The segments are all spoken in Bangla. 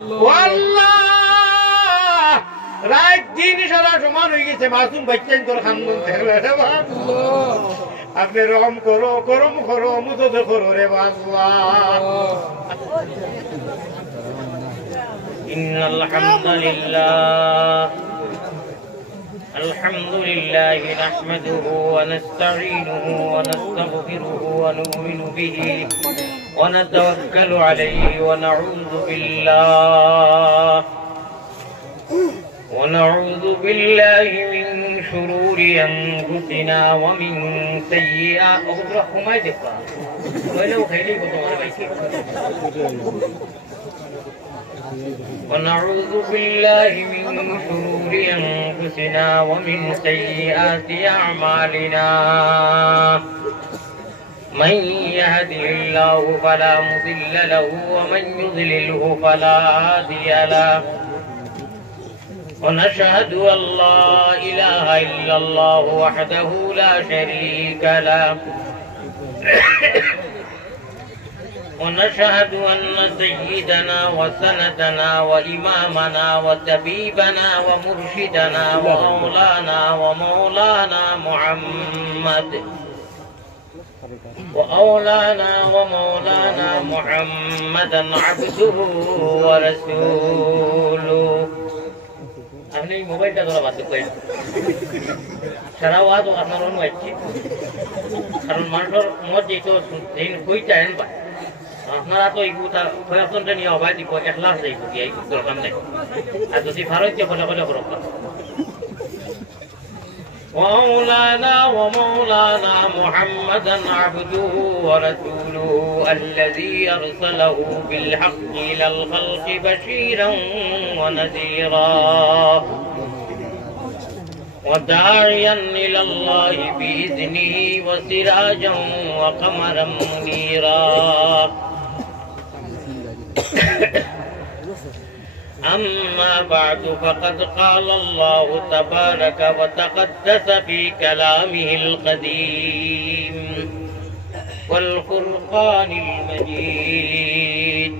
والله রাত দিন সারা সমান হয়ে গেছে মাসুম বাচ্চান তোর খানগুন আপনি রহম করো করম করো মুদত করো রে আল্লাহ ইন্নাল হামদুলিল্লাহ الحمد لله نحمده ونستعينه ونستغفره ونؤمن به ونتوكل عليه ونعوذ بالله من شرور أنفسنا ومن سيئات ونعوذ بالله من شرور أنفسنا ومن سيئات أعمالنا من يهده الله فلا مضل له ومن يضلله فلا هادي له ونشهد أن لا إله إلا الله وحده لا شريك له ونشهد أن سيدنا وسندنا وإمامنا وطبيبنا ومرشدنا ومولانا محمدا عبده ورسوله আপনি মোবাইলটা ধরা বাদ করেন সারা ওয়াজ আপনার অনুযায়ী কারণ মানুষের মধ্যে তো দিন কইটা এন পায় আপনারা তো এইগুলা প্রয়াসনটা নিয়ে অবাই দিব এখলাস যাইব কি এই দরকার নেই আর যদি ভারতীয় ফলে ফলে করব ومولانا محمدا عبده ورسوله الذي أرسله بالحق إلى الخلق بشيرا ونذيرا وداعيا إلى الله بإذنه وسراجا وقمرا منيرا أما بعد فقد قال الله تبارك وتقدس في كلامه القديم والفرقان المجيد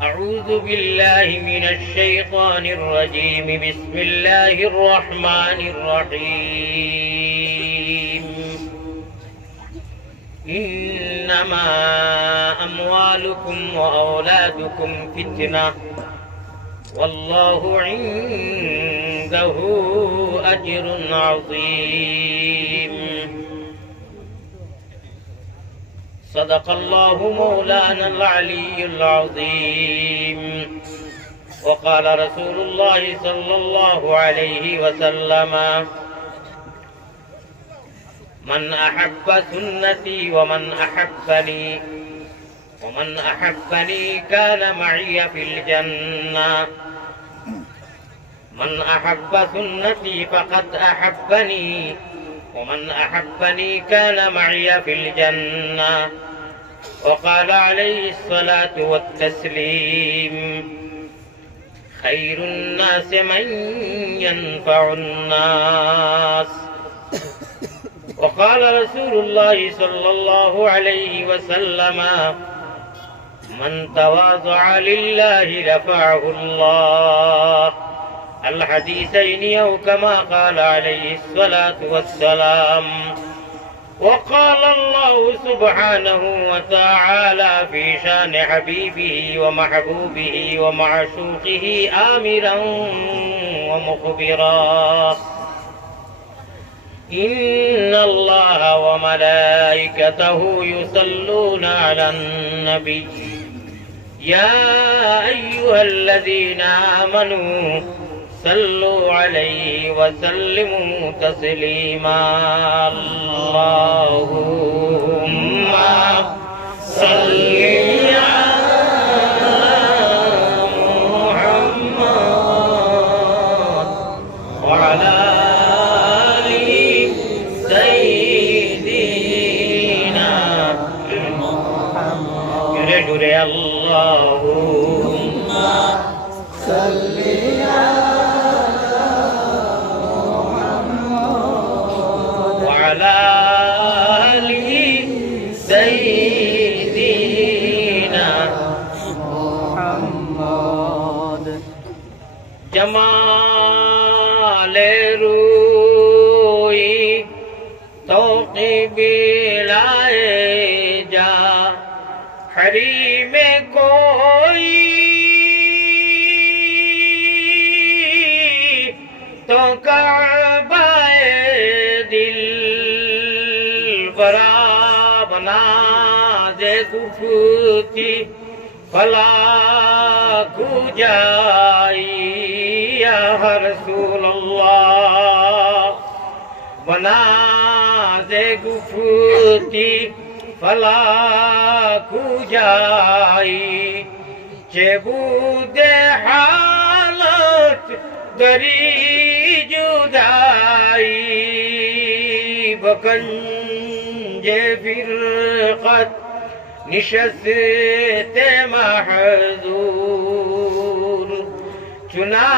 أعوذ بالله من الشيطان الرجيم بسم الله الرحمن الرحيم إنما أموالكم وأولادكم فتنة والله عنده أجر عظيم صدق الله مولانا العلي العظيم وقال رسول الله صلى الله عليه وسلم من أحب سنتي ومن أحبني كان معي في الجنة من أحب سنتي فقد أحبني ومن أحبني كان معي في الجنة وقال عليه الصلاة والتسليم خير الناس من ينفع الناس وقال رسول الله صلى الله عليه وسلم من تواضع لله رفعه الله الحديثين أو كما قال عليه الصلاة والسلام وقال الله سبحانه وتعالى في شان حبيبه ومحبوبه ومعشوقه آمرا ومخبرا إن الله وملائكته يصلون على النبي يا أيها الذين آمنوا صلوا عليه وسلموا تسليما اللهم صل على محمد وعلى اللهم صل على محمد وعلى آل سيدنا जमाले रूई तौक़ीबी लाए जा हरी में कोई तो काबाए दिल बरा बना दे गुफ्ती फला कुजाई या रसूल अल्लाह बना दे गुफ्ती फला कुजाई चेबूदे हालत दरी जुदाई बकंजे फिरकत निशस्ते महजूर चुना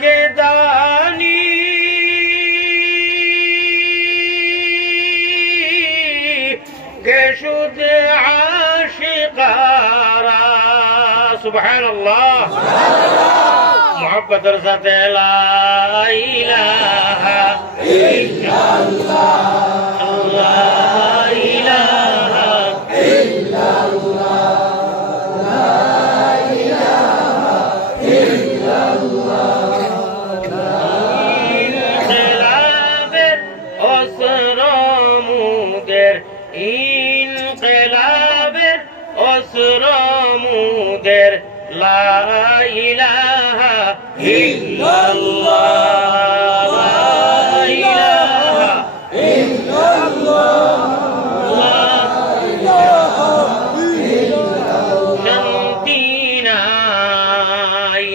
के दानी के शुद्ध आशिकारा सुभान अल्लाह मोहब्बत रज़ात ला इलाहा इल्लल्लाह ला इलाहा لا إله إلا الله لا إله إلا الله لا إله إلا الله শান্তি নাই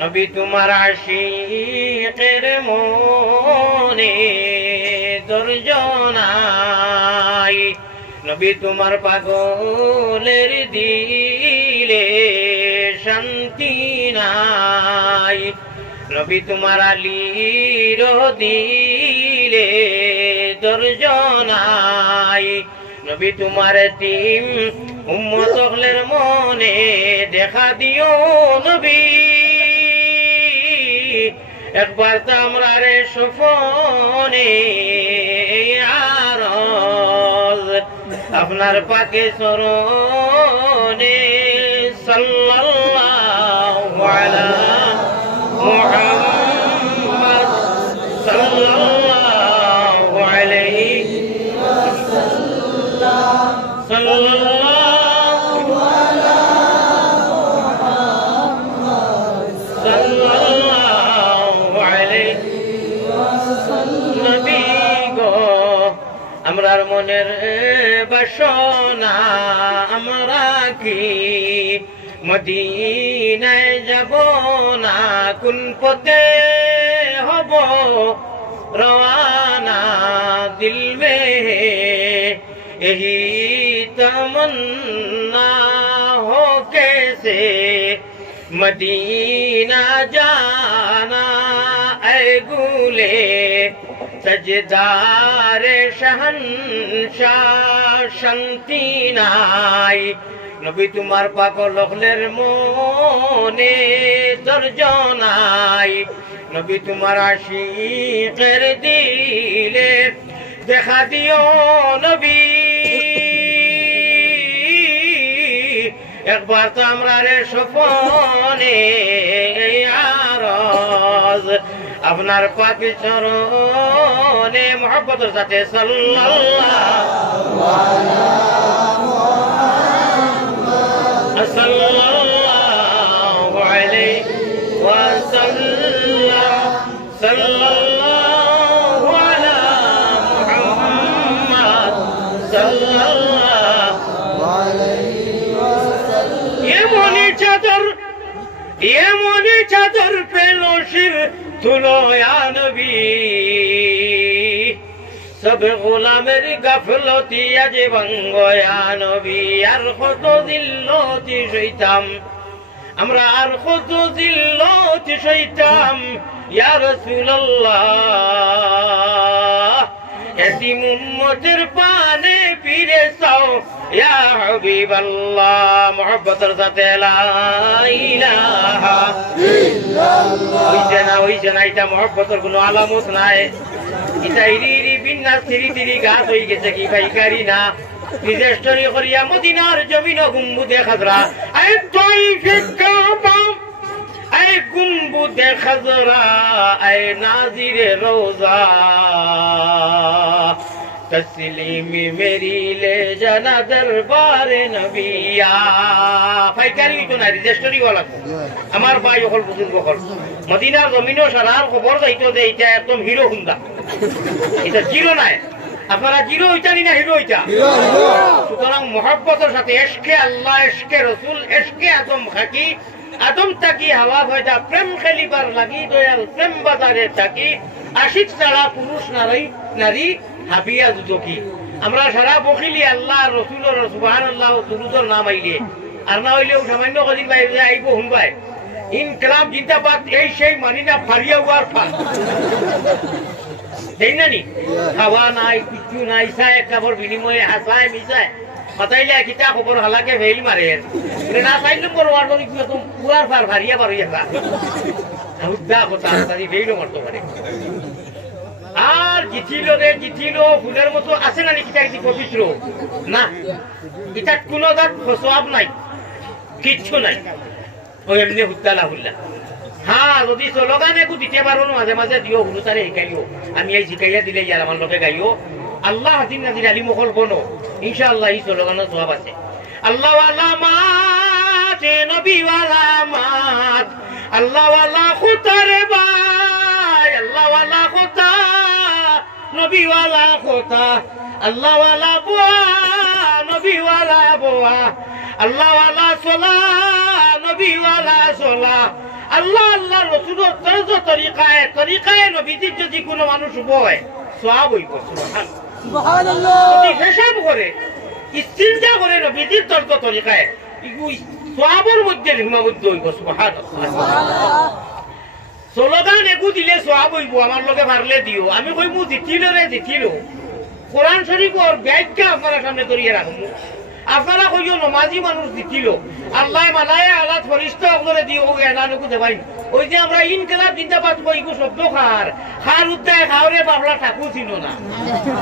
নবী তোমার আশিকের মনে ধৈর্য নাই নবী তোমার পাগলের দিলে শান্তি নাই নবী তোমার আলীর দিলে ধৈর্য নাই নবী তোমার তিম উম্মত হলের মনে দেখা দিও নবী একবার তো আমরা রে সফনে আরজ আপনার পাকে চরণে সাল্লাল্লাহু আলা মুহাম্মদ সাল্লাল্লাহু আলাইহি ওয়াসাল্লাম সাল্লাল্লাহু আলা মুহাম্মদ সাল্লাল্লাহু আলাইহি ওয়াসাল্লাম নবী গো আমরার মনের বাসনা আমরা কি মদিনায় যাব না কোন পথে হব রওয়ানা দিল মে यही तमन्ना हो कैसे मदीना जाना ऐ गुले सजदार शहनशाह शांति নাই নবী তোমার পাগল হলের মনে ধৈর্য নাই নবী তোমার আশিকের দিলে দেখা দিও নবী একবার তো আমরা রে সপনে আরজ আপনার পাপি চরণে মোহব্বতের সাথে সাল্লাল্লাহু আলাইহি ওয়াসাল্লাম সাল্লাল্লাহু আলা মুহাম্মদ সাল্লাল্লাহু আলাইহি ওয়াসাল্লাম এমনি চাদর পেলো শির তুলো ইয়া নবী সব গোলামের গাফলতি আজ ভঙ্গ ইয়া নবী আর কত দিল্লতি সইতাম আমরা আর কত দিল্লতি সইতাম ইয়া রাসূলুল্লাহ এতিম উম্মতের পানে ফিরে চাও ইয়া হাবিবাল্লাহ মুহাব্বতের সাথে লা ইলাহা হইছে না এটা মহব্বতের কোনো আলামত নাই। এটা ইরি বিন্যাস তিরি গাছ হয়ে গেছে কি পাইকারি না। নিজের স্টোরি করিয়া মদিনার জমিন গুম্বুদে খাজরা আয় তাইফে কাবা আয় গুম্বুদে খাজরা আয় নাজিরে রোজা তসলিমি মেরি লে জানা দরবারে নবিয়া। পাইকারি হইতো না, রেজিস্ট্রি ওয়ালা আমার ভাই হল বুজুর্গ হল মদিনার জমিনও সারার খবর যাইতো যে এটা একদম হিরো হুন্দা, এটা জিরো নাই। আপনারা জিরো হইতানি না হিরো হইতা? সুতরাং মহব্বতের সাথে এশকে আল্লাহ, এশকে রসুল, এশকে আদম থাকি, আদম থাকি হাওয়া ভয়টা প্রেম খেলিবার লাগি দয়াল প্রেম বাজারে থাকি আশিক ছাড়া পুরুষ নারী হাবিয়া দুদকি। আমরা সারা বকিলি আল্লাহ রসুলের সুবহানাল্লাহ দুরুদের নাম আইলে আর না হইলেও সামান্য কদিন বাইরে আইব হুনবাই ইনকলাব জিন্দাবাদ এই সেই মানি না ফারিয়া হওয়ার ফা দেই না নি। খাওয়া নাই কিছু নাই, চায় কাপড় বিনিময়ে হাসায় মিশায় কথাইলে কিতা খবর হালাকে ভেইল মারে না চাইলে করবার করি তুমি পুরার ফার ফারিয়া পারি একটা উদ্দা কথা তারি ভেইল মারতে পারে। আর জিথিল রে জিথিল ফুলের মতো আছে না কিতা কি পবিত্র না, এটা কোনো তার ফসওয়াব নাই, কিচ্ছু নাই, ওই এমনি হুদ্দালা হুল্লা। হ্যাঁ যদি স্লোগান একটু দিতে পারো মাঝে মাঝে দিও, হুলু তারে শিকাইও, আমি এই শিকাইয়া দিলে ইয়ার আমার লোকে গাইও আল্লাহ হাজির নাজির আলী মহল বনো ইনশাআল্লাহ। এই স্লোগানের সওয়াব আছে। আল্লাহ ওয়ালা মাত নবী ওয়ালা মাত, আল্লাহ ওয়ালা খুতার ভাই, আল্লাহ ওয়ালা খুতা নবী ওয়ালা খুতা, আল্লাহ ওয়ালা বুয়া নবী ওয়ালা বুয়া, আল্লাহ ওয়ালা সোলা নবী ওয়ালা সোলা। আল্লাহ আল্লাহ রসুলের তর্জ তরিকায় নবীজির যদি কোনো মানুষ হয় সওয়াব হইব। সুবহানাল্লাহ। যদি হিসাব করে ইস্তিনজা করে নবীজির তর্জ তরিকায় সওয়াবের মধ্যে সীমাবদ্ধ হইব। সুবহানাল্লাহ। স্লোগান এগু দিলে সওয়াব হইব, আমার লগে পারলে দিও। আমি কইমু জিতিল রে জিতিল, কোরআন শরীফের ব্যাখ্যা আপনারা সামনে ধরিয়ে রাখবো। আপনারা কইও নমাজি মানুষ জিতিল, আল্লাহ মালায় আল্লাহ ফরিস্তা করে দিও এলানুকু দেবাই। ওই যে আমরা ইনকিলাব জিন্দাবাদ কই ইগু শব্দ খার খার উদ্দায় খাওরে বাবলা ঠাকুর ছিল না,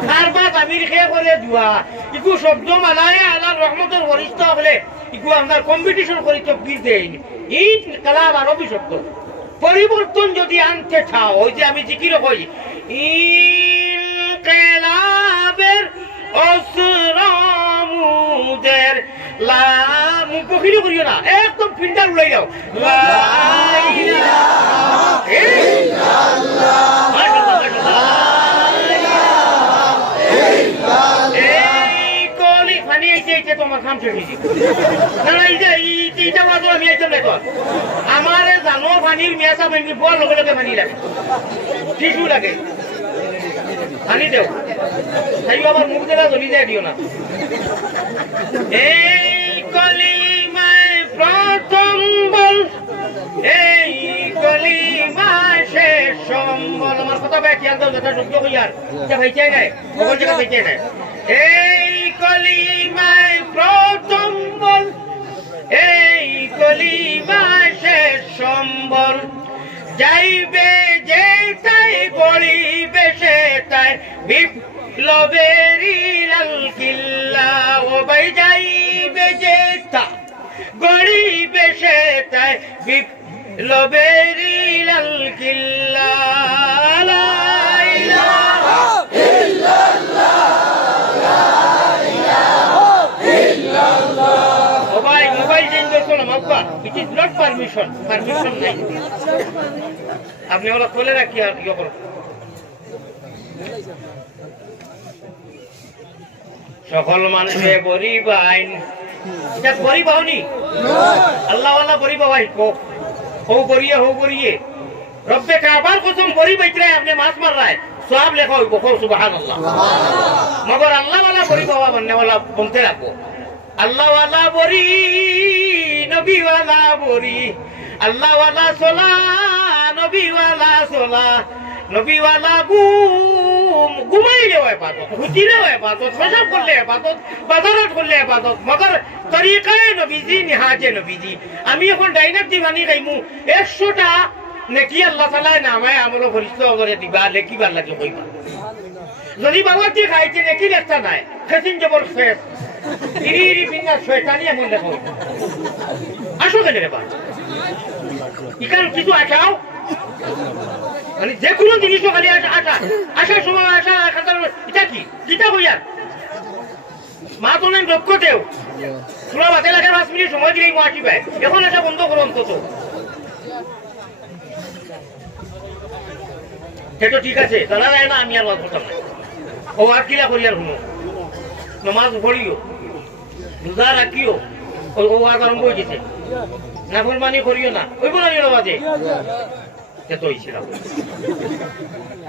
খার বাদ আমির খেয়ে করে দুয়া ইগু শব্দ মালায় আল্লাহ রহমতের ফরিস্তা হলে ইগু আপনার কম্পিটিশন করি তো বীর দেয়। ইনকিলাব আরবি শব্দ, পরিবর্তন যদি আনতে চাও ওই যে আমি জিকির কই ইনকিলাবের অসরামুদের লাম মুখিনি করিও না, একদম ফিল্টার উড়াই যাও। লা ইলাহা ইল্লাল্লাহ এই কলি ফানি এইতে তোমার কাম শেষ না না এই যে এইটা বাদ আমি আইতাম না তো আমারে জানো পানির মিয়াসা বেঙ্গি বল লগে লগে পানি লাগে, টিস্যু লাগে, পানি দেও তাই আবার মুখ দেলা জ্বলি যায় দিও না। এই কলিমায় প্রথম বল, এই কলিমায় শেষ সম্বল। আমার কথা ভাই খেয়াল দাও, যেটা সত্য কইয়ার এটা ভাই চাই নাই, সকল জায়গা ভাই চাই নাই। এই কলিমায় প্রথম বল, এই কলিমায় শেষ সম্বল, যাইবে যেটাই গড়িবে সেটাই বিপ্লবেরই লাল কিল্লা। ও ভাই যাইবে যেটা গড়িবে সেটাই বিপ্লবেরই লাল কিল্লা। লা ইলাহা ইল্লাল্লাহ, লা ইলাহা ইল্লাল্লাহ। ও ভাই মোবাইল চেঞ্জ করলাম আব্বা, it is not permission, permission নাই। আপনি ওরা খুলে রাখি আর ইয়ে করুন। সকল মানুষে বরি বাইন, এটা বরি বাউনি আল্লাহ আল্লাহ বরি বাবাই হো বরিয়ে রব্বে কাবার কসম বরি বাইতরায় আপনি মাছ মার রায় সব লেখা হইব। সুবহানাল্লাহ। মগর আল্লাহ ওয়ালা বরি বাবা বননে ওয়ালা বলতে রাখো, আল্লাহ ওয়ালা বরি নবী ওয়ালা বরি, আল্লাহ ওয়ালা সোলা নবী ওয়ালা সোলা, নবী ওয়ালা ঘুমাইলেও ইবাদত, হুতিলেও ইবাদত, পেশাব করলে ইবাদত, বাজারত করলে ইবাদত, মগর তরিকায়ে নবীজি নিহাজে নবীজি। আমি এখন ডাইনার দি বানি খাইমু 100টা নেকি আল্লাহ তাআলা নামায় আমল ফরিস্ত করে দিবা লেখিবার লাগে কইবা যদি বাবা কি খাইছে নেকি লেখতা নাই খেতিন জবর শেষ ইরি বিনা শয়তানি এমন দেখো আসো কেন রে বা ইকান কিছু আসাও মানে যে কোনো জিনিস খালি আসার সময় আসা এটা কি কিতা হইয়া মা তো নেন লক্ষ্য দেও পুরো বাদে লাগে 5 মিনিট সময় দিলেই মা আসিবে এখন এটা বন্ধ করো অন্তত সেটা ঠিক আছে জানা যায় না আমি আর ওয়াজ করতাম না ও আর কিলা করি আর শুনো নামাজ পড়িও রোজা রাখিও ও ওয়াজ আরম্ভ হয়ে গেছে নাফরমানি করিও না ওই বলানি বাজে এত হইছিল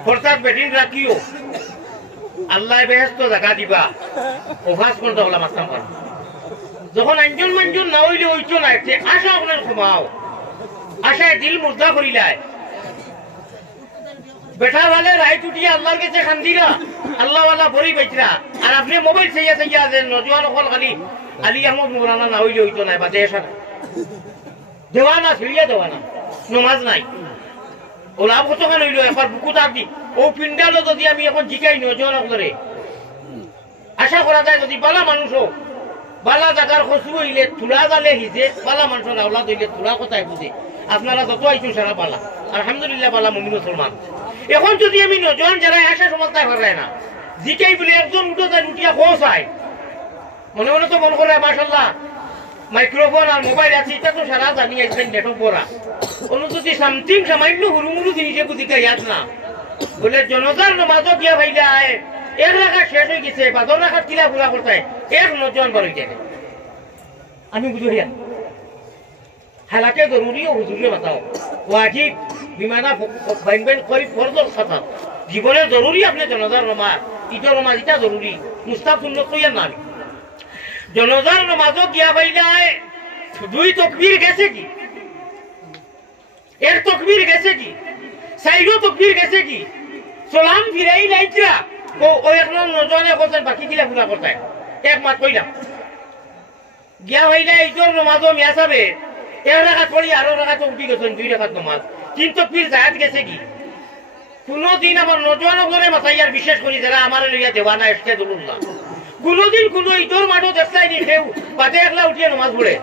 ফরসাদ বেদিন রাখিও আল্লাহ বেহেশত জায়গা দিবা ওভাস করতে হলা মাস্তাম পার যখন আঞ্জন মঞ্জন না হইলে হইতো না আশা আপনার ঘুমাও আশায় দিল মুর্দা করিলায় বেটা वाले রাইট উঠিয়ে আল্লাহর কাছে খান্দিরা আল্লাহ ওয়ালা বড়ি বেচরা আর আপনি মোবাইল চাইয়া চাইয়া দেন নজওয়ান হল খালি আলী আহমদ মৌলানা না হইলে হইতো না বাদে এসা দেওয়ানা ফিরিয়া দেওয়ানা নমাজ নাই ওলা কতক্ষণ হইল একবার বুকু তাক দি ও পিন্ডালো যদি আমি এখন জিকাই নজওয়ান হলে আশা করা যায় যদি বালা মানুষ হোক বালা জায়গার খসু হইলে তুলা জালে হিজে বালা মানুষের আওলাদ হইলে তুলা কোথায় বুঝে আপনারা যত আইতো সারা পালা আলহামদুলিল্লাহ বালা মুমিন মুসলমান এখন যদি আমি নজওয়ান যারা আশা সমাজটাই পারে না জিকাই বলে একজন উঠো যায় উঠিয়া খোঁচায় মনে মনে তো মনে করে মাশাল্লাহ মাইক্রোফোন আর মোবাইল আছে এটা তো সারা জানি একদিন নেটও পড়া কোনো যদি সামথিং সামান্য হুরুমুরু জিনিসে বুঝিকা ইয়াদ না বলে জনতার নমাজও দিয়া ভাইলা এক রাখা শেষ হয়ে গেছে বাদর রাখা কিলা পুরা করতে এক নজওয়ান বার হয়ে যায় আমি বুঝিয়া হালাকে জরুরি ও হুজুরে বাতাও ওয়াজিব বিমানা বাইন বাইন করি ফরজ কথা জীবনে জরুরি আপনি জনতার নমাজ ঈদের নমাজ এটা জরুরি মুস্তাফ সুন্নত তো ইয়ার না জনতার নমাজও গিয়া ভাইলা দুই তকবীর গেছে কি এক তকবীর গেছে কি সাইডো তকবীর গেছে কি সালাম ফিরাই লাইতরা ও এক নজওয়ানে বলেন বাকি কিলা পুরা করতে এক মাস কইলাম গিয়া ভাইলা ঈদের নমাজও মিয়াসাবে এক রাকাত পড়ি আরো রাকাত উঠি গেছেন দুই রাকাত নমাজ তিন তকবীর জায়াত গেছে কি কোনদিন আমার নজওয়ান করে মাথাইয়ার বিশেষ করি যারা আমার লইয়া দেওয়ানা এসকে দুলুল্লাহ কোনদিন কোন ঈদের মাঠও দেখলাই নি কেউ বাদে একলা উঠিয়ে নমাজ পড়ে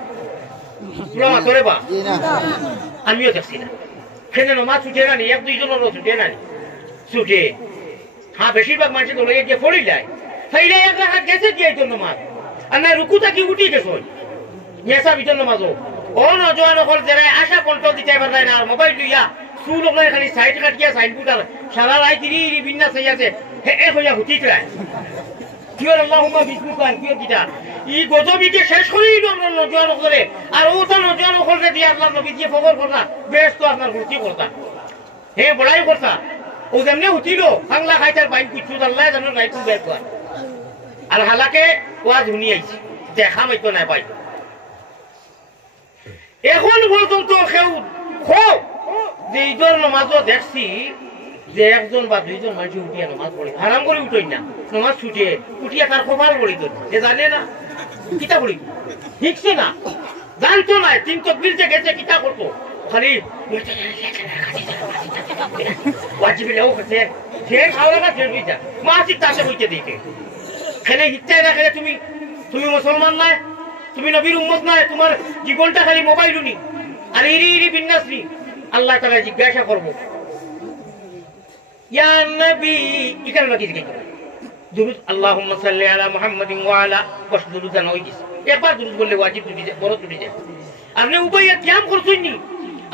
পুরো মাথরে বা আমিও দেখছি না সেখানে নমাজ ছুটে না নি এক দুইজনেরও ছুটে না নি ছুটে হ্যাঁ বেশিরভাগ মানুষের তো লইয়া গিয়ে পড়ি যায় সেইটা এক রাকাত গেছে কি ঈদের নমাজ আর না রুকুটা কি উঠি গেছে মেসা ঈদের নমাজও ও নজওয়ান হল যারা আশা কন্ট্রোল দিতে পারে না মোবাইল লইয়া চুল ওখানে খালি সাইড কাটিয়া সাইনবোর্ড আর সারা রায় তিরি বিন্যাস হয়ে আছে হে হইয়া হুতি যায় কিয় আল্লাহুম্মা বিসমিকান কিয় কিটা ই গজবিকে শেষ করেই আমরা নজওয়ান করে আর ওটা নজওয়ান করে দিয়ে আল্লাহ নবী দিয়ে ফকর করতা বেশ তো আপনার হুতি করতা হে বড়াই করতা ও যেমনি হুতিলো বাংলা খাইতার বাইন কিছু আল্লাহ যেন রাইতু বের কর আর হালাকে ওয়াজ শুনি আইছি দেখা মাইতো না পাই এখন পর্যন্ত কেউ খুব যে ঈদের নমাজও দেখছি যে একজন বা দুইজন মানুষ উঠিয়া নমাজ পড়ে আরাম করে উঠই না নমাজ ছুটে উঠিয়া তার কপাল পড়ি তো যে জানে না কিতা পড়ি শিখছে না জানতো না তিন তকবীর যে গেছে কিতা করতো খালি ওয়াজিবিলেও করছে সে খাওয়া লাগা শেষ হইতা মাসিক তাতে হইতে দিতে খেলে হিচ্ছায় না খেলে তুমি মুসলমান নাই তুমি নবীর উম্মত নাই তোমার জীবনটা খালি মোবাইল নি আর ইরি বিন্যাস নি আল্লাহ তাআলা জিজ্ঞাসা করব ইয়া নবী ইকার লাগি জিজ্ঞাসা দুরুদ আল্লাহুম্মা সাল্লি আলা মুহাম্মাদিন ওয়া আলা বস দুরুদ জানা হই গেছে একবার দুরুদ বললে ওয়াজিব টুটি যায় বড় টুটি যায় আপনি উপায় কিয়াম করছেন নি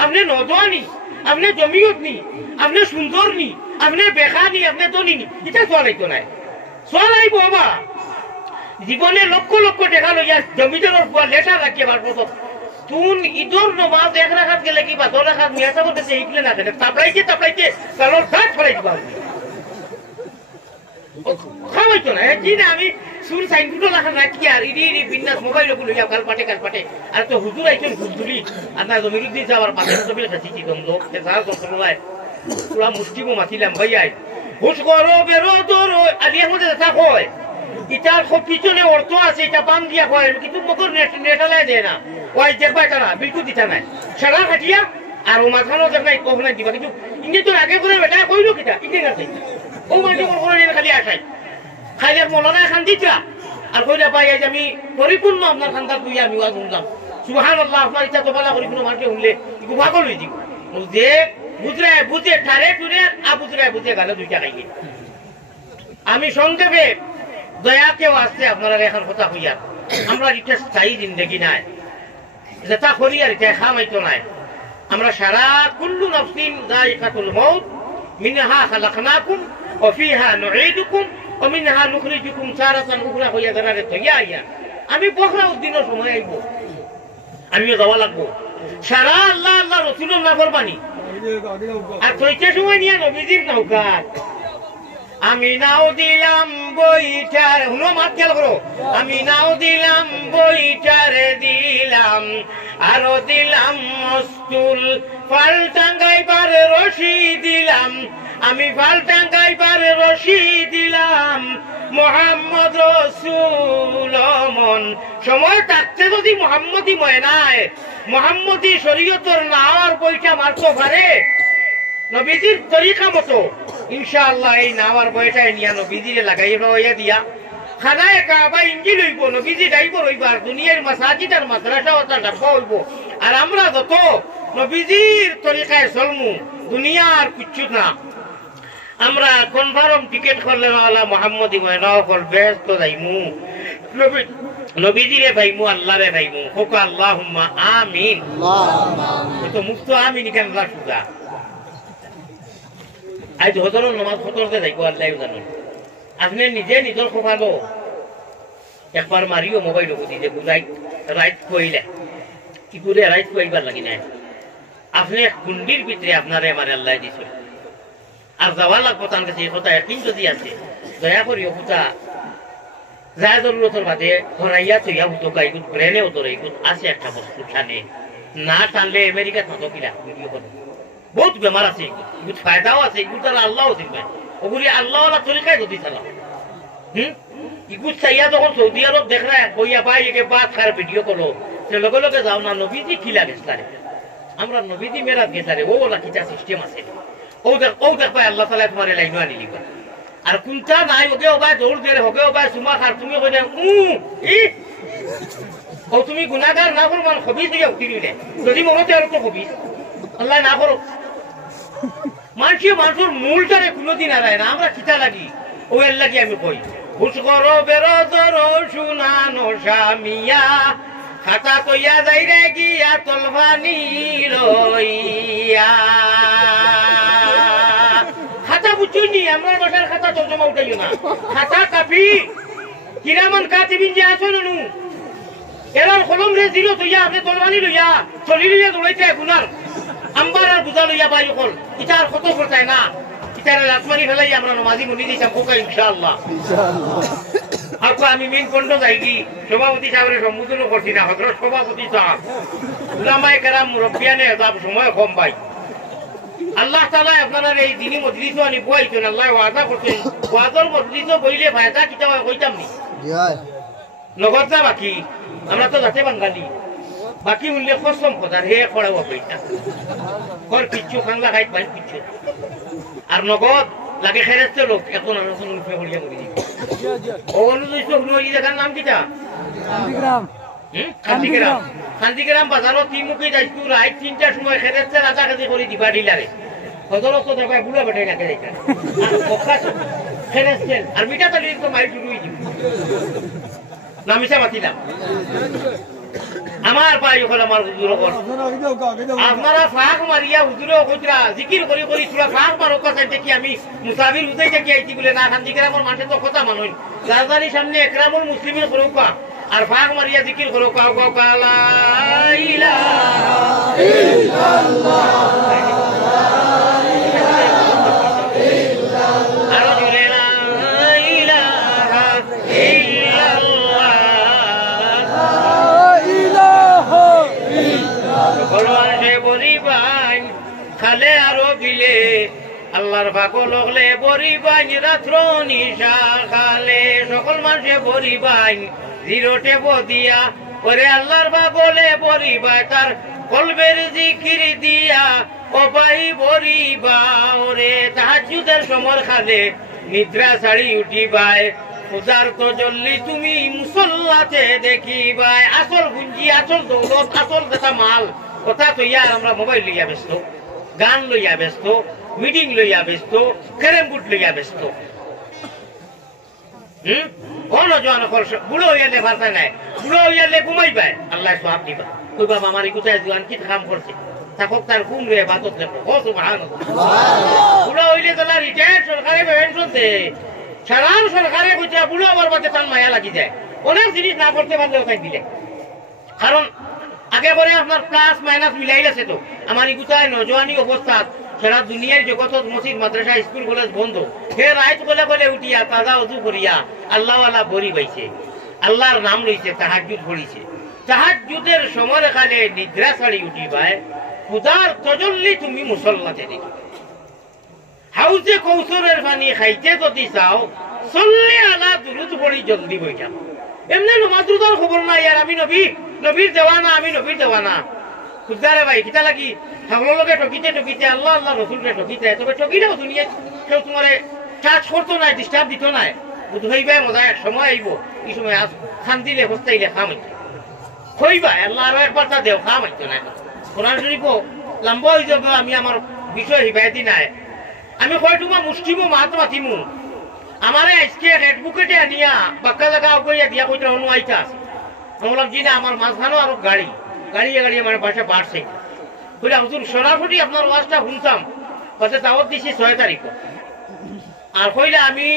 আপনি নজওয়ানি আপনি জমিয়ত নি আপনি সুন্দর নি আপনি বেখানি আপনি ধনী নি এটা চলাইতো নাই চলাই বাবা জীবনে লক্ষ লক্ষ টাকা লইয়া জমিদারের বুয়া লেখা রাখিয়ে বার পথ তুন ঈদের নমাজ এক রাখাত গেলে কি বা 10 রাখাত মিয়া সাহেব কাছে হিকলে না দেন তাপড়াইতে কালোর দাঁত ফলাই দিবা খাওয়াইতো না কি না আমি সুর সাইনবোর্ড লেখা রাখি আর ইরি বিন্যাস মোবাইল গুলো লইয়া কাল পাটে আর তো হুজুর আইছেন হুজুরি আর না জমির দিন যাওয়ার পাশে সবিল কাছে কি দম লোক তে যার দম লয় পুরা মুষ্টিমো মাতিলাম ভাইয়াই হুশ করো বেরো দরো আলিয়া মধ্যে দেখা হয় ইটার খুব পিছনে অর্থ আছে এটা বাম দিয়া হয় কিন্তু মকর নেটালায় দেয় না ওই দেখবা এটা না বিলকুল দিতা নাই সারা কাটিয়া আর ও মাথানো দেখ নাই কখনো দিবা কিন্তু ইংরেজ তোর আগে করে বেটা কইলো কিটা ইংরেজ আছে ও মাঝে কোনো খালি আসাই খাইলে মৌলানা খান দিতা আর কইলা ভাই আজ আমি পরিপূর্ণ আপনার খানদার তুই আমি ওয়াজ শুনলাম সুবহানাল্লাহ আপনার ইচ্ছা তো বলা করি কোনো মানুষকে শুনলে একটু পাগল হয়ে দিব যে বুঝে ঠারে টুরে বুঝে গেলে দুইটা খাইয়ে আমি সংক্ষেপে দয়াকেও আসছে আপনারা এখন কথা হইয়া আমরা এটা স্থায়ী জিন্দগি নাই যেটা করি আর এটা খামাইতো নাই আমরা সারা কুল্লু নাফসিন যায়িকাতুল মাউত মিনহা খালাকনাকুম ওয়া ফিহা নুঈদুকুম ওয়া মিনহা নুখরিজুকুম তারাতান উখরা হইয়া দাঁড়ারে তো ইয়া আমি বখরা উদ্দিনের সময় আইব আমিও যাওয়া লাগবো সারা আল্লাহ আল্লাহ রসুলের নাফরমানি আর তৈতে সময় নিয়ে নবীজির নৌকার আমি নাও দিলাম বইটার হুনো মাত খেয়াল করো আমি নাও দিলাম বইটারে দিলাম আরো দিলাম মস্তুল ফাল টাঙ্গাইবার রশি দিলাম আমি ফাল টাঙ্গাইবার রশি দিলাম মোহাম্মদ রসুল মন সময় থাকতে যদি মোহাম্মদী ময়নায় মোহাম্মদী শরীয়তর নাওয়ার বইটা মারতে পারে নবীজির তরিকা মতো ইনশাআল্লাহ এই নাওয়ার বইটাই নিয়া নবীজিরে লাগাই রইয়া দিয়া খানায় কাবা ইঞ্জিল হইব নবীজি ডাইবর হইব আর দুনিয়ার মাসাজিদ আর মাদ্রাসা ওটা ডাব্বা হইব আর আমরা যত নবীজির তরিকায় চলমু দুনিয়ার কিচ্ছু না আমরা কনফার্ম টিকেট করলে না মোহাম্মদী ময়নাও কল ব্যস্ত যাইমু নবীজিরে ভাইমু আল্লাহরে ভাইমু হোকা আল্লাহুম্মা আমিন তো মুক্ত আমিন কেন রাখুদা আজ হজরের নামাজ ফতরতে যাইব আল্লাহ জানেন আপনি নিজে নিজের খোফালো একবার মারিও মোবাইল বুঝি বুঝাই রাইট কইলে কি করে রাইট কইবার লাগি না আপনি কুন্ডির ভিতরে আপনারে আমার আল্লাহ দিছে আর যাওয়া লাগবো তার কাছে কথা একদিন যদি আছে দয়া করিও কথা যায় জরুরতর বাদে হরাইয়া তৈয়া হতো গাইগুত ব্রেনে হতো এইগুত আছে একটা বস্তু টানে না টানলে আমেরিকা থাকতো কিনা ভিডিও করো বহুত বেমার আছে এগুলো ফায়দাও আছে এগুলো তারা আল্লাহও দিবে ওগুলি আল্লাহ তরিকায় যদি চালাও এগুলো চাইয়া যখন সৌদি আরব দেখরা বইয়া পাই একে বাদ খার ভিডিও করো সে লগে লগে যাও না নবীজি খিলা গেছলারে আমরা নবীজি মেরাত গেছলারে ও ওলা কিটা সিস্টেম আছে ও দেখবা আল্লাহ তাআলা তোমার লাইন আনি লিবা আর কোনটা নাই ওকে ওবা দৌড় দিয়ে হোকে ওবা সুমা খার তুমি কইনা ও তুমি গুনাহগার না করো মান খবিস দিয়ে উঠি দিলে যদি মমতে আর তো খবিস আল্লাহ না করো মানুষের মূলটারে কোনোদিন আড়ায় না আমরা কিতা লাগি ও এর লাগি আমি কই হুশ করো বেরোদর শুনানো স্বামিয়া খাতা কইয়া যাই রে গিয়া তলভানি রইয়া খাতা বুঝুনি আমরা বাসার খাতা তর্জমা উঠাইও না খাতা কাপি কিরামান কাতিবিন যে আছো নু এরার কলম রে জিরো তুইয়া আপনি তলভানি লইয়া চলি লইয়া দৌড়াইতে গুনার আম্বার আর বুঝা লইয়া বাই কল ইটার কত করতাই না ইটার রাতমানি ফেলাই আমরা নমাজি মুনি দিতাম কোকা ইনশাআল্লাহ আমি মেন কোন যাই কি সভাপতি সাহেবের সম্বোধন করছি না হজরত সভাপতি সাহেব উলামায়ে কেরাম মুরব্বিয়ানে হেসাব সময় কম পাই আল্লাহ তাআলা আপনারা এই দিনী মজলিসও আনি বইছেন আল্লাহ ওয়াদা করছেন ওয়াদার মজলিসও বইলে ফায়দা কিটা হয় কইতাম নি নগদ না বাকি আমরা তো যাতে বাঙালি বাকি উল্লে কসম খোদার হে খড়াও কইতা কর কিচ্ছু খাংলা খাইত পাই কিচ্ছু আর নগদ লাগে খেরেছে লোক এখন আমরা কোন উল্পে হলিয়া করি ও অনুযায়ী হুনই দেখার নাম কিটা কান্দিগ্রাম কান্দিগ্রাম বাজারও তিমুখী যাইতু রাত ৩টার সময় খেরেছে রাজা কাজে করে দিবা ডিলারে হজরত তো দেখা বুড়া বেটে নাকে যাইতা আর বকরা খেরেছেন আর মিটা তো লিখতো মারি শুরুই দিব নামিসা মাতিলাম আমার ভাই ওখানে আমার হুজুর আপনারা ফাঁক মারিয়া হুজুরও কইরা জিকির করি করি তোরা ফাঁক মারো কথা দেখি আমি মুসাফির হুজাই দেখি আইছি বলে না খান দিকে আমার মানুষের তো কথা মানুষ রাজধানীর সামনে একরামুল মুসলিমের করো কা আর ফাঁক মারিয়া জিকির করো কাও কাও কালা ইলাহা ইল্লাল্লাহ আরো জোরে লা ইলাহা খালে আরো বিলে আল্লাহর পাগল হলে বরি বাইন রাত্র নিশা খালে সকল মানুষে বরি বাইন জিরোটে বদিয়া ওরে আল্লাহর পাগলে বরি বাই তার কলবের জিকির দিয়া অপাই বরিবা ওরে তাহাজ্জুদের সমর খালে নিদ্রা ছাড়ি উঠিবাই খুদার তো জল্লি তুমি মুসল্লাতে দেখিবাই আসল গুঞ্জি আসল দৌলত আসল যেটা মাল কথা তো ইয়ার আমরা মোবাইল লইয়া ব্যস্ত গান লইয়া ব্যস্ত মিটিং লইয়া ব্যস্ত ক্যারেম বোর্ড লইয়া ব্যস্ত অনজন বুড়ো হইয়ালে ভাষা নাই বুড়ো হইয়ালে ঘুমাইবাই আল্লাহ সব দিবা কই বাবা আমার কোথায় জোয়ান কি কাম করছে থাকক তার ঘুম রে বাতত লেখো ও সুবহানাল্লাহ বুড়ো হইলে তো রিটায়ার্ড সরকারে পেনশন দে সারান সরকারে কইতা বুড়ো আমার বাতে তার মায়া লাগি যায় অনেক জিনিস না করতে পারলেও তাই দিলে কারণ আগে করে আপনার প্লাস মাইনাস মিলাই আছে তো আমার কোথায় নজওয়ানি অবস্থা সারা দুনিয়ার জগত মসজিদ মাদ্রাসা স্কুল কলেজ বন্ধ হে রাত বলে বলে উঠিয়া তাজা উজু করিয়া আল্লাহওয়ালা বরি পাইছে আল্লাহর নাম লইছে তাহাজ্জুদ পড়িছে তাহাজ্জুদের সময় খালে নিদ্রা ছাড়ি উঠিবাই খুদার তজল্লি তুমি মুসল্লাতে দেখি হাউজে কৌশলের পানি খাইতে যদি চাও চল্লি আলা দুরুদ পড়ি জলদি বইটা এমনি নমাজুদার খবর নাই আর আমি নবীর দেওয়ানা আমি নবীর দেওয়ানা খুদারে ভাই কিতা লাগি সকলের লগে ঠকিতে আল্লাহ আল্লাহ রসুলকে ঠকিতে তবে ঠকিলেও দুনিয়া কেউ তোমার টাচ করতো নাই ডিস্টার্ব দিত নাই বুধ হইবাই মজা এক সময় আইব এই সময় খান দিলে হস্তাইলে খাম হইবাই আল্লাহ আরো একবার তা দেও খাম হইতো না কোরআন শরীফ লম্বা হয়ে যাবে আমি আমার বিষয় হিবাইতি নাই আমি কয় তোমার মুষ্টিমো মাত মাতিমু আমারে আজকে রেড বুকেটে আনিয়া বাক্কা জায়গা কইয়া দিয়া কইতে হনু আইতা আছে আমি বললাম জি না আমার মাঝখানেও আরো গাড়ি আমার বাসা বাড়ছে বলে হুজুর সরাসরি আপনার ওয়াজটা শুনতাম কথা দাওয়াত দিছি 6 তারিখ আর কইলা আমি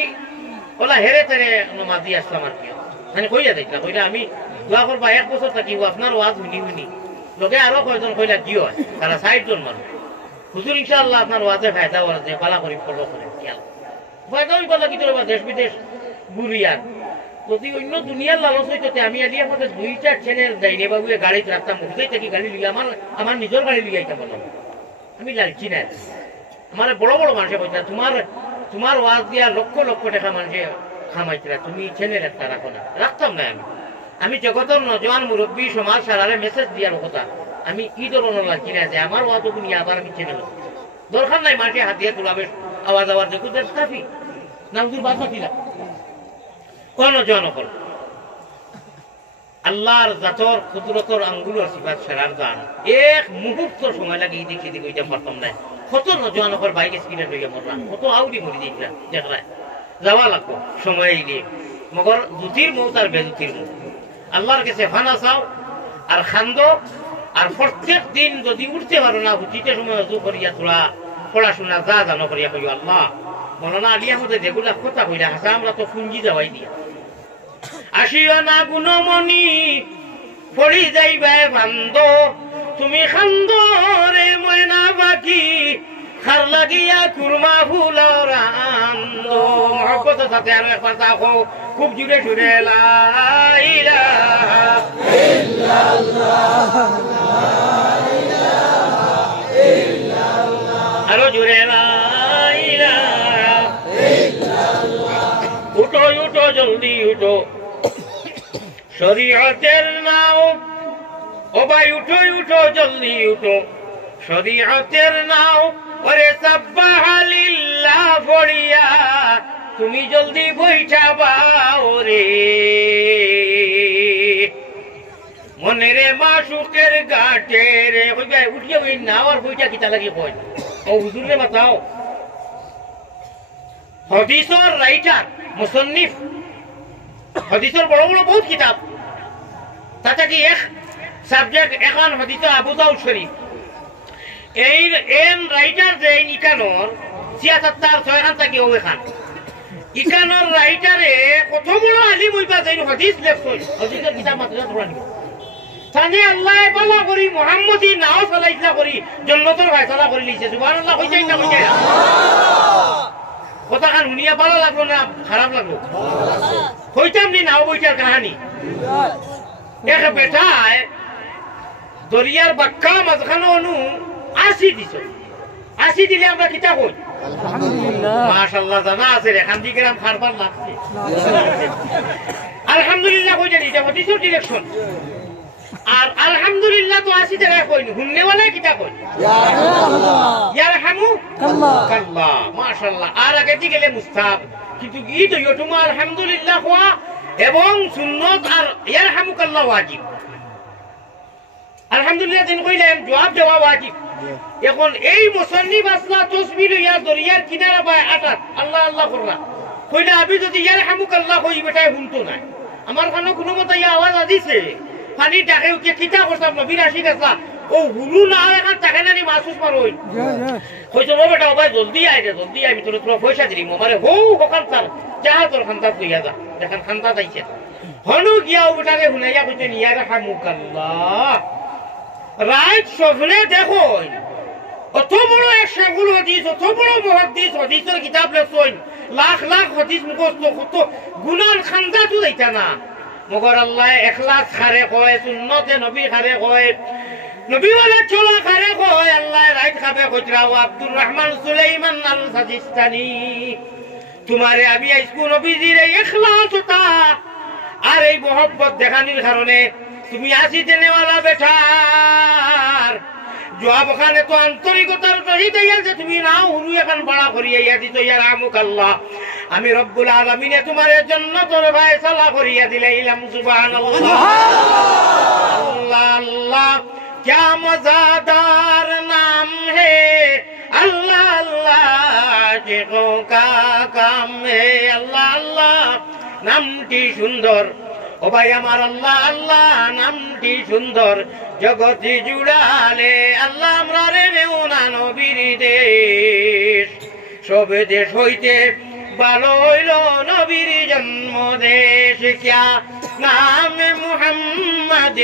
ওলা হেরে তেরে নমাজ দিয়ে আসলাম আর কি মানে কইয়া দেখলাম কইলা আমি দোয়া করবা 1 বছর থাকিব আপনার ওয়াজ শুনি লোকে আরো কয়জন কইলা দিও তারা 60 জন মানুষ হুজুর ইনশাআল্লাহ আপনার ওয়াজে ফায়দা ওরা যে পালা করি ফলো করে খেয়াল ফায়দাই পালা কি তোর দেশ বিদেশ ঘুরিয়ার যদি অন্য দুনিয়ার লালচ হইতে আমি আলি আমাদের 2টা চ্যানেল যাইনি বাবু গাড়িতে রাখতাম বুঝতেই থাকি গাড়ি লিয়ে আমার নিজের গাড়ি লিয়ে আইতাম বললাম আমি যাচ্ছি না আমার বড় বড় মানুষে কইতা তোমার ওয়াজ দিয়া লক্ষ লক্ষ টাকা মানুষে খামাইছিলা তুমি চ্যানেল একটা রাখো না রাখতাম না আমি জগতের নজওয়ান মুরব্বী সমাজ সারারে মেসেজ দিয়ার কথা আমি কি ধরনের লাগছি না যে আমার ওয়াজ নিয়ে আবার আমি চ্যানেল দরকার নাই মাঠে হাত দিয়ে তোলাবে আওয়াজ আওয়াজ দেখো কাফি না হুজুর বাদ দিলা কোন জনকল আল্লাহর জাতর কুদরতর আঙ্গুলের সিফাত সেরার গান এক মুহূর্ত সময় লাগে এদিক সেদিক হইতে পারতাম না কত নজওয়ানকর বাইক স্কিনে লইয়া মরলাম কত আউরি মরি দেখলাম দেখলাম যাওয়া লাগবো সময় দিয়ে মগর জুতির মৌত আর বেজুতির মৌত আল্লাহর কাছে ফানা চাও আর খান্দ আর প্রত্যেক দিন যদি উঠতে পারো না হুচিতে সময় অজু করিয়া তোলা পড়াশোনা যা জানো করিয়া কইও আল্লাহ মৌলানা আলী আহমদের যেগুলা কথা কইরা হাসা আমরা তো পুঞ্জি যাওয়াই দিয়া আসিও না গুণমণি পড়ি যাইবাই বান্দ তুমি খান্দ রে ময়না বাকি খার লাগিয়া কুরমা ফুলার আন্দ মহব্বতের সাথে আরো একবার দেখো খুব জুড়ে জুড়ে লা ইলাহা ইল্লাল্লাহ আরো জুড়ে লা ইলাহা ইল্লাল্লাহ উঠো উঠো জলদি উঠো শরীয়তের নাও ও ভাই উঠো উঠো জলদি উঠো শরীয়তের নাও ওরে সাব্বাহা লিল্লাহ পড়িয়া তুমি জলদি বইঠা বাও রে মনেরে মাসুকের গাটে রে কইবা উঠিয়া ওই নাওয়ার বইটা কিতা লাগি কই ও হুজুরে বাতাও হাদিসের রাইটার মুসান্নিফ হাদিসের বড় বড় বহুত কিতাব তাতে কি এক সাবজেক্ট এখন হাদিস আবু দাউদ শরীফ এই এন রাইটার যে ইকানোর 76 ছয়খান থেকে ও এখান ইকানোর রাইটারে কত বড় আলিম হইবা যাই হাদিস লেখছই হাদিসের কিতাব মাত্র পড়া নিব তানে আল্লাহ বালা করি মুহাম্মদি নাও ফলাইতলা করি জান্নাতের ফয়সালা করে লিছে সুবহানাল্লাহ কইতেই না কইতে কথা খান শুনিয়া ভালো লাগলো না খারাপ লাগলো কইতাম নি নাও বইটার কাহিনী এক বেটায় দরিয়ার বাক্কা মাঝখানে অনু 80 দিছ 80 দিলে আমরা কিতা কই আলহামদুলিল্লাহ মাশাআল্লাহ জানা আছে এখান দিকে রাম খারবার লাগছে আলহামদুলিল্লাহ কই জানি এটা হাদিসের ডিরেকশন আর আলহামদুলিল্লাহ তো আসি জায়গায় কইনি হুন্নেওয়ালা কিতা কই ইয়ারহামু কাল্লাহ মাশাআল্লাহ আর আগে দি গেলে মুস্তাহাব কিন্তু ই তো ইয়তুমা আলহামদুলিল্লাহ হওয়া এবং সুন্নত আর ইয়ারহামু কাল্লাহ ওয়াজিব আলহামদুলিল্লাহ দিন কইলেন জবাব দেওয়া ওয়াজিব এখন এই মুসন্নিফ আসলা তসবিহ ইয়া দরিয়ার কিনারা পায় আটাত আল্লাহ আল্লাহ করলা কইলা আমি যদি ইয়ারহামু কাল্লাহ কই বেটায় হুনতো না আমার কানে কোনো মত ইয়া আওয়াজ আদিছে পানি ডাকে উঠে কিতা করতাম নবীর আশিক আসলা ও হুলু না এখন তাকে নানি মাসুস মারোই কইতো ও বেটা ভাই জলদি আই রে জলদি আমি তোর পয়সা দিলি আমারে হো হকান তার যা তোর খান্তা কইয়া যা দেখেন খান্তা যাইছে হনু গিয়া ও বেটারে হুনাইয়া কইতে ইয়ারহামু কাল্লাহ রাইট সফলে দেখো অত বড় এক শেগুল হদিস অত বড় মুহাদ্দিস হদিসের কিতাব লেখছেন লাখ লাখ হদিস মুখস্থ কত গুনার খান্দা তো দিতা না মগর আল্লাহ ইখলাস খারে কয় সুন্নতে নবী খারে কয় নবী ওয়ালা চলা খারে কয় আল্লাহ রাইট খাবে কইরাও আব্দুর রহমান সুলাইমান আল সাজিস্তানি তোমারে আমি আইসকু নবীজির ইখলাস তা আর এই মোহব্বত দেখানির কারণে তুমি আসি দেনেওয়ালা বেটার জবাব খানে তো আন্তরিকতার সহিত যে তুমি না হুনু এখন বড়া করিয়া দিত ইয়ারহামুক আল্লাহ আমি রব্বুল আলামিনে তোমার জন্য তোর ফয়সালা করিয়া দিলাম সুবহানাল্লাহ আল্লাহ আল্লাহ क्या मज़ेदार नाम है अल्लाह अल्लाह जिगों का काम है अल्लाह अल्लाह नामटी सुंदर ও ভাই আমার আল্লাহ আল্লাহ নামটি সুন্দর জগতে জুড়ালে আল্লাহ আমরা রে মেওনা নবীর দেশ সব দেশ হইতে ভালো হইল নবীর জন্ম দেশ क्या नाम मुहम्मद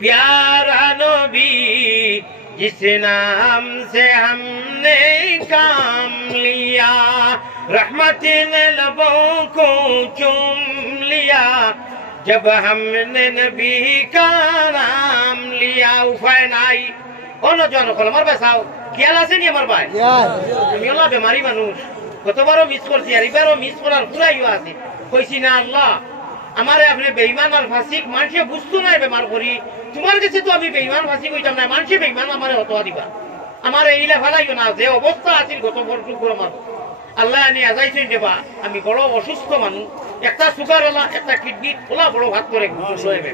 प्यारा नबी जिस नाम से हमने काम लिया रहमत ने लबों को चूम लिया जब हमने नबी का नाम लिया उफाय नाई ono jono kol mar basaw kial আছে নি আমার ভাই আমি হলো বেমারি মানুষ কতবারও মিস করছি আর এবারও মিস করার পুরাইও আছে কইছি না আল্লাহ আমারে আপনি বেঈমান আর ফাসিক মানুষে বুঝতো না বেমার করি তোমার কাছে তো আমি বেঈমান ফাসিক হইতাম না মানুষে বেঈমান আমারে হতোয়া দিবা আমার এইলা ফেলাইও না যে অবস্থা আছিল গত বছর পুরো আমার আল্লাহ আনি আজাইছেন দেবা আমি বড় অসুস্থ মানুষ একটা সুগার হলা একটা কিডনি খোলা বড় ভাত করে লইবে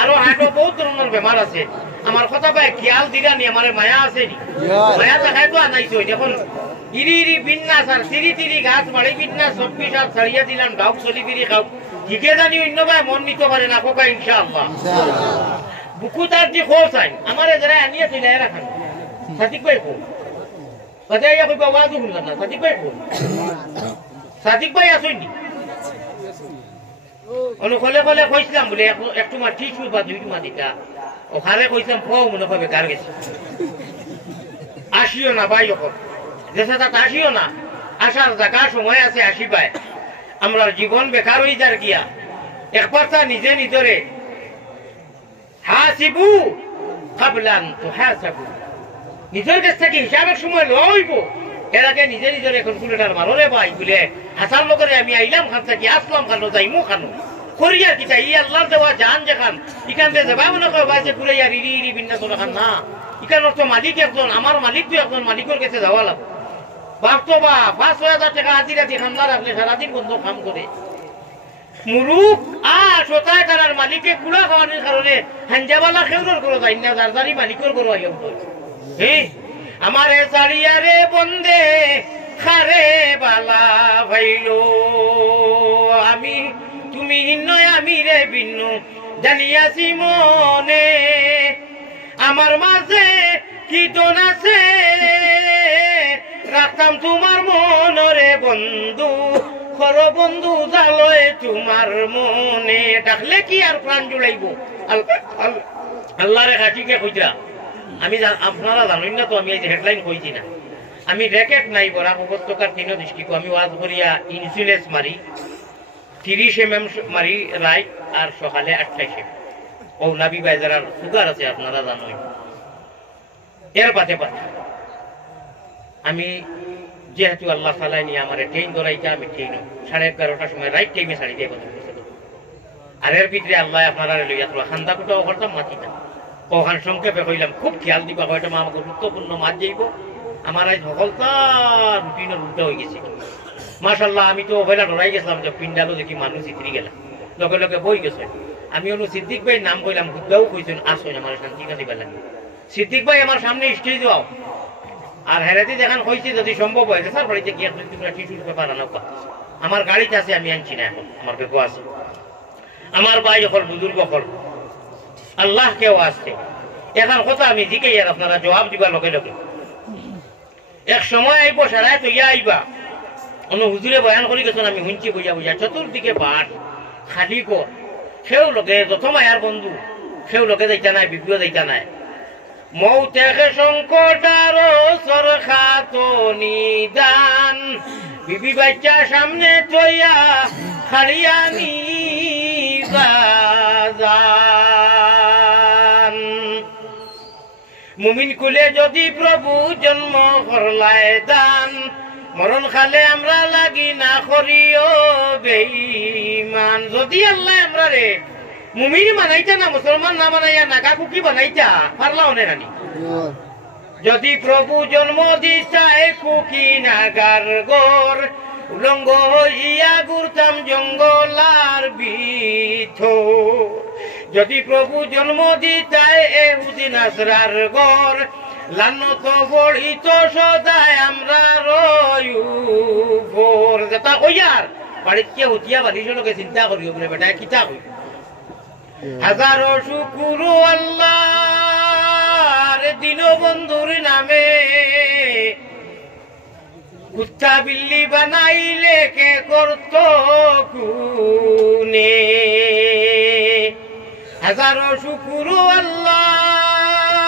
আরো হাঁটো বহুত ধরনের বেমার আছে আমার কথা পায় খেয়াল দিলা নি আমার মায়া আছে নি মায়া দেখাই তো আনাইছো এখন ইরি ইরি বিন্যাস আর তিরি তিরি গাছ বাড়ি বিন্যাস 26 হাত ছাড়িয়ে দিলাম ডাউক চলি বিরি খাও ঠিকে জানি অন্য ভাই মন নিতে পারে না কোকা ইনশাআল্লাহ বুকু তার দি খোঁজ আই আমারে যারা আনিয়ে তুলে রাখেন সাদিক ভাই কো বাজাই কই আওয়াজ শুনলাম না সাদিক ভাই কো সাদিক ভাই আসুনি অনু কলে কলে কইছিলাম বলে একটু মা টিস্যু বা দুইটু মা দিতা ওখানে কইছিলাম ফো মনে হবে কার গেছে আসিও না ভাই ওখানে দেশটা আসিও না আসার জায়গা সময় আছে আসিবাই আমরা জীবন বেকার হয়ে যার গিয়া একবার তা নিজে নিজরে হাসিবু কাবলান তুহাসাবু নিজের কাছ থেকে হিসাবের সময় লইব এর আগে নিজে নিজের এখন কুলেটার মাররে ভাই বলে হাসার লোকের আমি আইলাম খান থেকে আসলাম খানো যাইমু খানো করিয়ার কিতা ই আল্লাহর দেওয়া জান যেখান ইখান থেকে যাবা মনে কয় ভাই যে কুলাইয়া রিরি রিরি বিন্যাস রাখান না ইখান তো মালিক একজন আমার মালিক তো একজন মালিকের কাছে যাওয়া লাগবে বাপতো বা 5,000 টাকা হাজিরা দিয়ে খামদার আপনি সারাদিন বন্ধ কাম করে মুরুখ সোতায় তার মালিকে কুড়া খাওয়ানোর কারণে হাঞ্জাবালা খেউর করো যাই না দারদারি মালিকের করো আইম হ্যাঁ আমার সারিয়া রে বন্দে খারে বালা ভাইলো আমি তুমি নয় আমি রে ভিন্ন জানিয়াছি মনে আমার মাঝে কি দোন আছে রাখতাম তোমার মনরে বন্ধু খর বন্ধু জালয় তোমার মনে ডাকলে কি আর প্রাণ জুড়াইব আল্লাহরে হাঁটিকে কইতা আমি আপনারা জানেন না তো আমি এই হেডলাইন কইছি না আমি র্যাকেট নাই বড় উপত্যকার তিন দৃষ্টিকো আমি ওয়াজ করিয়া ইনসুলেন্স মারি 30 mm মারি রাইট আর সকালে 28 ও নাবি বাজার সুগার আছে আপনারা জানেন এর পাতে পাতে আমি যেহেতু আল্লাহ তাআলা নিয়ে আমার ট্রেন ধরাইতে আমি ট্রেন 11:30টার সময় রাইট টাইমে ছাড়ি দিয়ে কথা বলতে আর এর ভিতরে আল্লাহ আপনারা লইয়া তো খান্দা কুটাও করতাম মাতিতাম ওখান সংক্ষেপে কইলাম খুব খেয়াল দিবা হয়তো মা আমাকে গুরুত্বপূর্ণ মাছ যাইব আমার আজ সকলটা রুটিনের উল্টা হয়ে গেছে মাশাল্লাহ আমি তো ওবেলা ডরাই গেছিলাম যে পিন্ডালো দেখি মানুষ ইতিরি গেলাম লগে লগে বই গেছে আমি অনু সিদ্দিক ভাই নাম কইলাম খুদ্াও কইছেন আসুন আমার শান্তি কাছে পেলাম সিদ্দিক ভাই আমার সামনে স্টেজ যাও আর হেরাতি দেখান কইছি যদি সম্ভব হয় স্যার বাড়িতে গিয়ে তোমরা টিস্যুর পেপার আনো আমার গাড়িতে আছে আমি আনছি না এখন আমার বেগো আছে আমার ভাই যখন বুজুর্গ হল আল্লাহ কেউ আসছে এখন কথা আমি জিকে আপনারা জবাব দিবা লগে লগে এক সময় আইব সারায় তো ইয়া আইবা অন্য হুজুরে বয়ান করি গেছেন আমি শুনছি বুঝা বুঝা চতুর্দিকে বাস খালি কর সেও লোকে যত মায়ার বন্ধু সেও লোকে যাইতা নাই বিপিও যাইতা নাই মৌতেকে সংকট আরো সরখাত নিদান বিবি বাচ্চা সামনে চইয়া খাড়িয়ানি মুমিন কুলে যদি প্রভু জন্ম করলায় দান মরণ খালে আমরা লাগি না করিও বেঈমান যদি আল্লাহ আমরা রে মুমিন বানাইতা না মুসলমান না বানাইয়া নাকা কুকি বানাইতা পারলাও না রানী যদি প্রভু জন্ম দিতায় কুকি নাগার গোর উলঙ্গ হইয়া ঘুরতাম জঙ্গলার ভিতর যদি প্রভু জন্ম দিতায় এহুদি নাসরার ঘর লানত বড়িত সদায় আমরা রয়ুর যেটা কইয়ার বাড়িত কে হুতিয়া বাড়ির লোকে চিন্তা করিও বলে বেটা কিতা কই হাজারো শুকুর আল্লাহর দীনবন্ধুর নামে কুত্তা বিল্লি বানাইলে কে করত কুনে হাজারো শুকুর আল্লাহর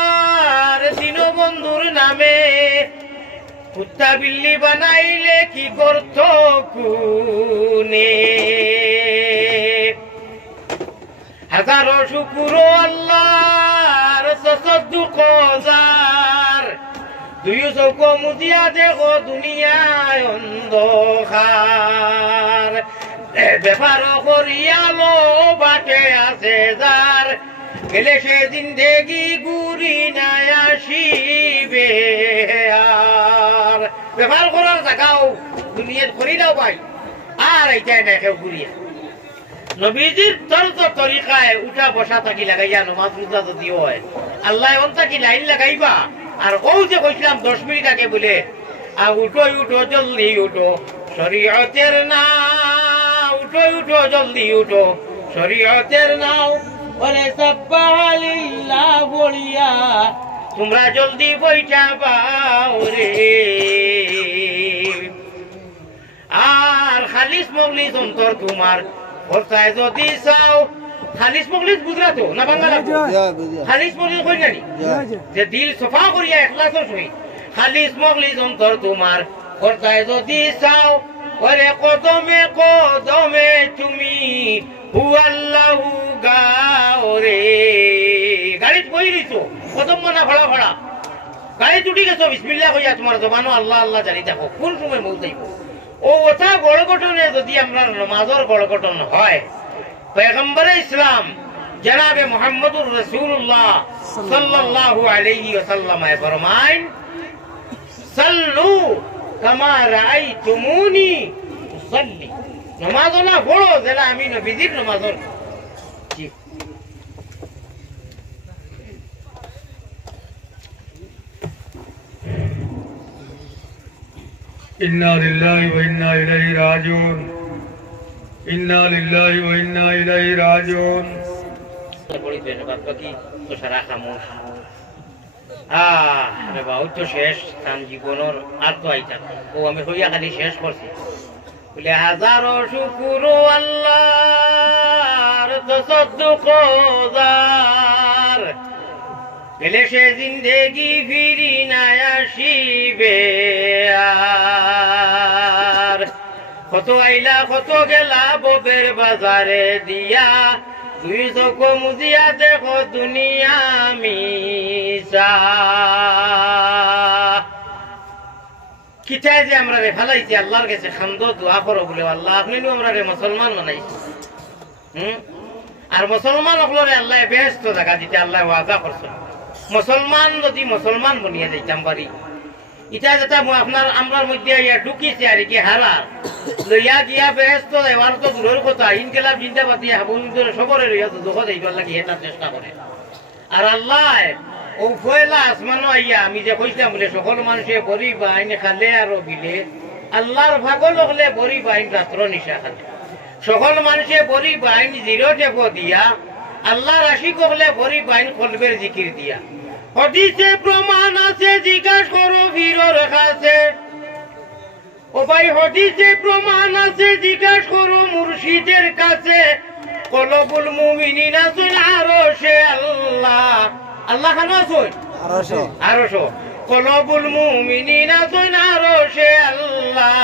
দীনবন্ধুর নামে কুত্তা বিল্লি বানাইলে কি করত কুনে হাজারো শুকুর আল্লাহর সসদ্দুক হাজার দুই চৌক মুদিয়া দেখো দুনিয়ায় অন্ধকার ব্যাপার করিয়ালো বাটে আছে যার গেলে সে জিন্দেগি গুরি নাই আসিবে আর ব্যাপার করার জায়গাও দুনিয়ার করি দাও ভাই আর এইটাই না কেউ ঘুরিয়া নবীজির তরিকায় উঠা বসা থাকি লাগাইয়া নমাজ রোজা যদি হয় আল্লাহ অন্তাকি লাইন লাগাইবা আর ও যে কইছিলাম 10 মিনিট আগে বলে উঠো উঠো জলদি উঠো শরীয়তের নাও উঠো উঠো জলদি উঠো শরীয়তের নাও ওরে সাব্বাহালিল্লাহ বলিয়া তোমরা জলদি বইটা পাও রে আর খালিস মগলিস অন্তর তোমার কোথায় যদি চাও খালিস মগলিস বুঝরা তো না বাংলা খালিস মগলিস কই জানি যে দিল সফা করিয়া ইখলাসের সহিত খালিস মগলিস অন্তর তোমার কোথায় যদি চাও ওরে কদমে কদমে তুমি হু আল্লাহু গাও রে গাড়ি কই দিছো কদম মানা ভাড়া ভাড়া গাড়ি টুটি গেছো বিসমিল্লাহ কইয়া তোমার জবানো আল্লাহ আল্লাহ জানি দেখো কোন সময় মৌত যাইব ও ওটা বড় ঘটনে যদি আমরা নামাজের বড় ঘটন হয় পয়গম্বরে ইসলাম জনাবে মুহাম্মদুর রাসূলুল্লাহ সাল্লাল্লাহু আলাইহি ওয়াসাল্লাম ফরমায়েন সাল্লু কামা রাআইতুমুনি উসাল্লি নামাজ না পড়ো যেটা আমি নবীজির নামাজ জি इन्ना लिल्लाहि व इन्ना इलैहि राजिऊन इन्ना लिल्लाहि व इन्ना इलैहि राजिऊन बड़ी बेन बाकी तो सारा खामोश আরে বাউ তো শেষ তান জীবনের আর তো আইতা ও আমি হইয়া খালি শেষ করছি বলে হাজারো শুকুর আল্লাহর তসদ্দুক হাজার গেলে সে জিন্দেগি ফিরি না আসিবে আর কত আইলা কত গেলা ববের বাজারে দিয়া দুই চোখ মুজিয়া দেখো দুনিয়া মিশা কিটাই যে আমরা রে ফালাইছি আল্লাহর কাছে খান্দ দোয়া করো বলে আল্লাহ আপনি আমরা রে মুসলমান বানাইছি আর মুসলমান হলরে আল্লাহ বেহেশত জায়গা দিতে আল্লাহ ওয়াদা করছেন মুসলমান যদি মুসলমান বনিয়ে যাইতাম পারি এটা যেটা আপনার আমরার মধ্যে ইয়া ঢুকিছে আর কি হারার লইয়া গিয়া বেহেশত এবার তো দূরের কথা ইনকেলাব জিন্দাবাদ ইয়া হাবুল ধরে সবরে লইয়া তো দোষ এইবার লাগি এটা চেষ্টা করে আর আল্লাহ ও ফয়লা আসমানো আইয়া আমি যে কইছিলাম বলে সকল মানুষে বড়ি বাইন খালে আর বিলে আল্লাহর ভাগল হলে বড়ি বাইন রাত্র নিশা খালে সকল মানুষে বড়ি বাইন জিরো টেপ দিয়া আল্লাহর আশিক হলে বড়ি বাইন কলবের জিকির দিয়া হদিসে প্রমাণ আছে জিজ্ঞাস করো ভিড় রেখা আছে ও ভাই হদিসে প্রমাণ আছে জিজ্ঞাস করো মুর্শিদের কাছে কলবুল মুমিনিন আছেন আরশে আল্লাহ আল্লাহ খান আছেন আরশে কলবুল মুমিনিন আছেন আরশে আল্লাহ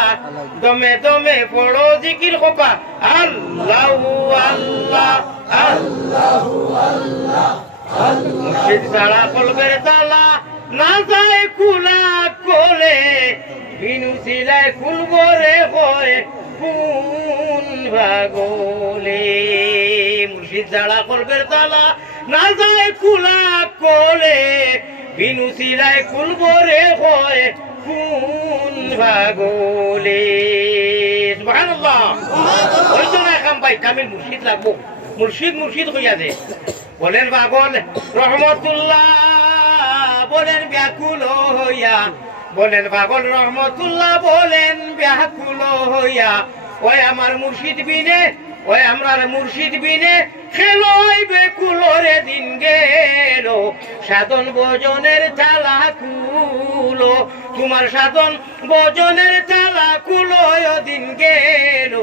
দমে দমে পড়ো জিকির খোপা আল্লাহু আল্লাহ আল্লাহু আল্লাহ মুর্শিদ ছাড়া কলবের তালা না যায় খোলা কোলে বিনু সিলাই খুলবো রে হয় কোন ভাগলে মুর্শিদ ছাড়া কলবের তালা না যায় খোলা কোলে বিনু সিলাই খুলবো রে হয় কোন ভাগলে সুবহানাল্লাহ ওই তো না কাম ভাই কামিল মুর্শিদ লাগবো মুর্শিদ মুর্শিদ হইয়া দে বলেন পাগল রহমতুল্লাহ বলেন ব্যাকুল হইয়া বলেন পাগল রহমতুল্লাহ বলেন ব্যাকুল হইয়া ওই আমার মুর্শিদ বিনে ওই আমরার মুর্শিদ বিনে খেলোই বেকুলরে দিন গেল সাধন ভোজনের তালা খুলো তোমার সাধন ভোজনের তালা খুলো দিন গেল